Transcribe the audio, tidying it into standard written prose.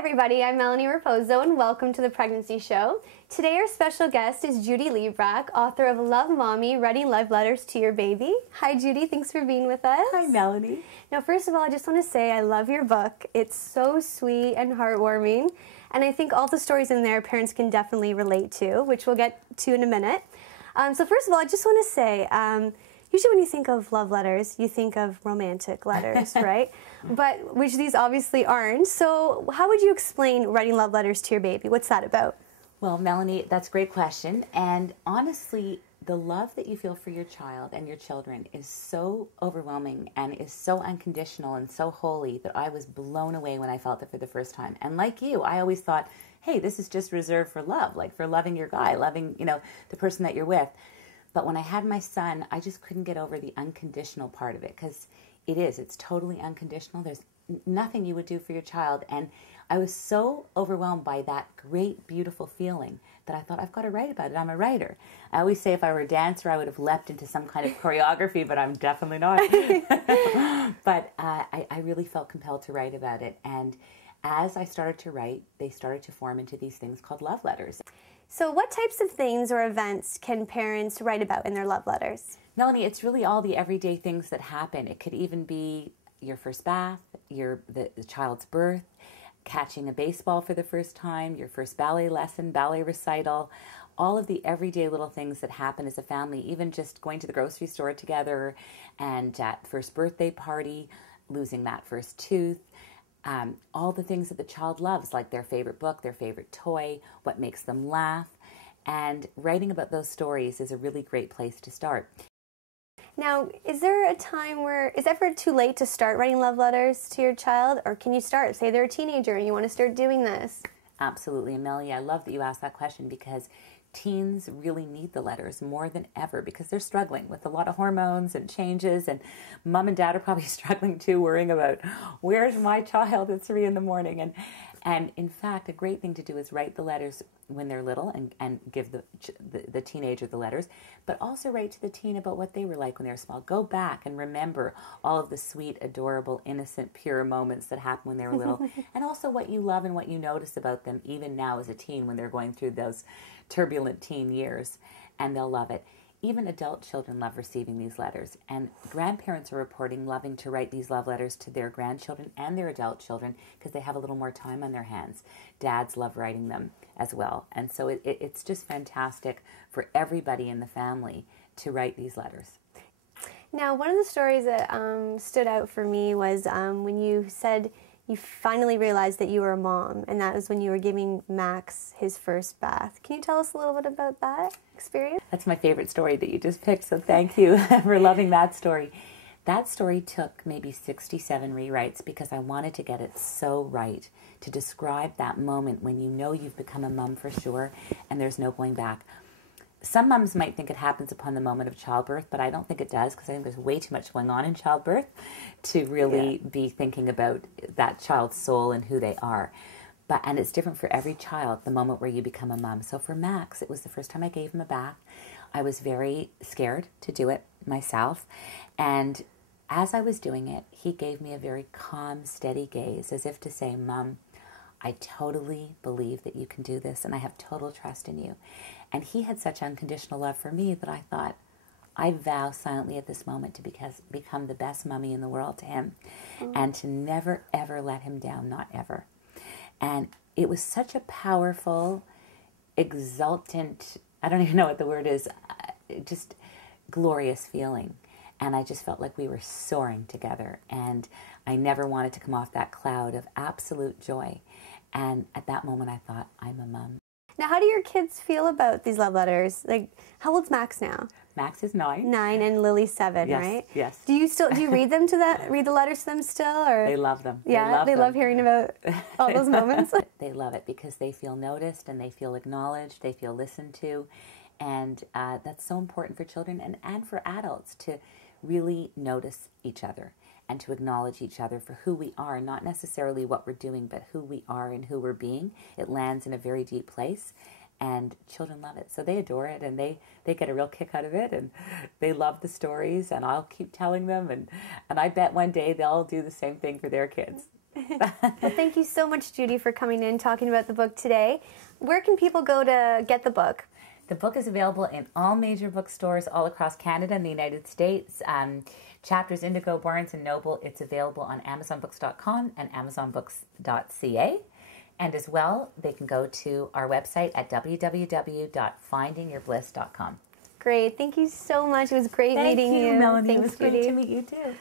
everybody, I'm Melanie Raposo and welcome to the Pregnancy Show. Today our special guest is Judy Librach, author of Love Mommy, Writing Love Letters to Your Baby. Hi Judy, thanks for being with us. Hi Melanie. Now first of all, I just want to say I love your book. It's so sweet and heartwarming, and I think all the stories in there parents can definitely relate to, which we'll get to in a minute. So first of all, I just want to say, usually when you think of love letters, you think of romantic letters, right? But which these obviously aren't. So how would you explain writing love letters to your baby? What's that about? Well, Melanie, that's a great question. And honestly, the love that you feel for your child and your children is so overwhelming and is so unconditional and so holy that I was blown away when I felt it for the first time. And like you, I always thought, hey, this is just reserved for love, like for loving your guy, loving, the person that you're with. But when I had my son, I just couldn't get over the unconditional part of it, because it's totally unconditional. There's nothing you would do for your child. And I was so overwhelmed by that great, beautiful feeling that I thought, I've got to write about it. I'm a writer. I always say if I were a dancer, I would have leapt into some kind of choreography, but I'm definitely not. But I really felt compelled to write about it. And as I started to write, they started to form into these things called love letters. So what types of things or events can parents write about in their love letters? Melanie, it's really all the everyday things that happen. It could even be your first bath, the child's birth, catching a baseball for the first time, your first ballet lesson, ballet recital, all of the everyday little things that happen as a family, even just going to the grocery store together, and at first birthday party, losing that first tooth. All the things that the child loves, like their favorite book, their favorite toy, what makes them laugh. And writing about those stories is a really great place to start. Now, is there a time where, is it ever too late to start writing love letters to your child? Or can you start, say they're a teenager and you want to start doing this? Absolutely, Amelia. I love that you asked that question, because teens really need the letters more than ever, because they're struggling with a lot of hormones and changes, and mom and dad are probably struggling too, worrying about where's my child at 3 in the morning. And in fact, a great thing to do is write the letters when they're little and give the teenager the letters, but also write to the teen about what they were like when they were small. Go back and remember all of the sweet, adorable, innocent, pure moments that happened when they were little, and also what you love and what you notice about them even now as a teen when they're going through those turbulent teen years, and they'll love it. Even adult children love receiving these letters, and grandparents are reporting loving to write these love letters to their grandchildren and their adult children because they have a little more time on their hands. Dads love writing them as well, and so it's just fantastic for everybody in the family to write these letters. Now, one of the stories that stood out for me was when you said you finally realized that you were a mom, and that was when you were giving Max his first bath. Can you tell us a little bit about that experience? That's my favorite story that you just picked, so thank you for loving that story. That story took maybe 67 rewrites because I wanted to get it so right, to describe that moment when you know you've become a mom for sure and there's no going back. Some moms might think it happens upon the moment of childbirth, but I don't think it does, because I think there's way too much going on in childbirth to really be thinking about that child's soul and who they are. And it's different for every child, the moment where you become a mom. So for Max, it was the first time I gave him a bath. I was very scared to do it myself. And as I was doing it, he gave me a very calm, steady gaze, as if to say, Mom, I totally believe that you can do this, and I have total trust in you. And he had such unconditional love for me that I thought, I vow silently at this moment to become the best mommy in the world to him, and to never, ever let him down, not ever. And it was such a powerful, exultant, I don't even know what the word is, just glorious feeling. And I just felt like we were soaring together, and I never wanted to come off that cloud of absolute joy. And at that moment, I thought, I'm a mom. Now, how do your kids feel about these love letters? Like, how old's Max now? Max is 9. 9 and Lily's 7, yes, right? Yes. Do you read them read the letters to them still, or? They love them. Yeah, they love hearing about all those moments. They love it because they feel noticed and they feel acknowledged. They feel listened to, and that's so important for children and for adults to really notice each other and to acknowledge each other for who we are, not necessarily what we're doing, but who we are and who we're being. It lands in a very deep place, and children love it. So they adore it, and they get a real kick out of it, and they love the stories, and I'll keep telling them, and I bet one day they'll do the same thing for their kids. Well, thank you so much, Judy, for coming in talking about the book today. Where can people go to get the book? The book is available in all major bookstores all across Canada and the United States. Chapters Indigo, Barnes & Noble. It's available on amazonbooks.com and amazonbooks.ca. And as well, they can go to our website at www.findingyourbliss.com. Great. Thank you so much. It was great meeting you. Melanie. Thanks, It was great Judy. to meet you too.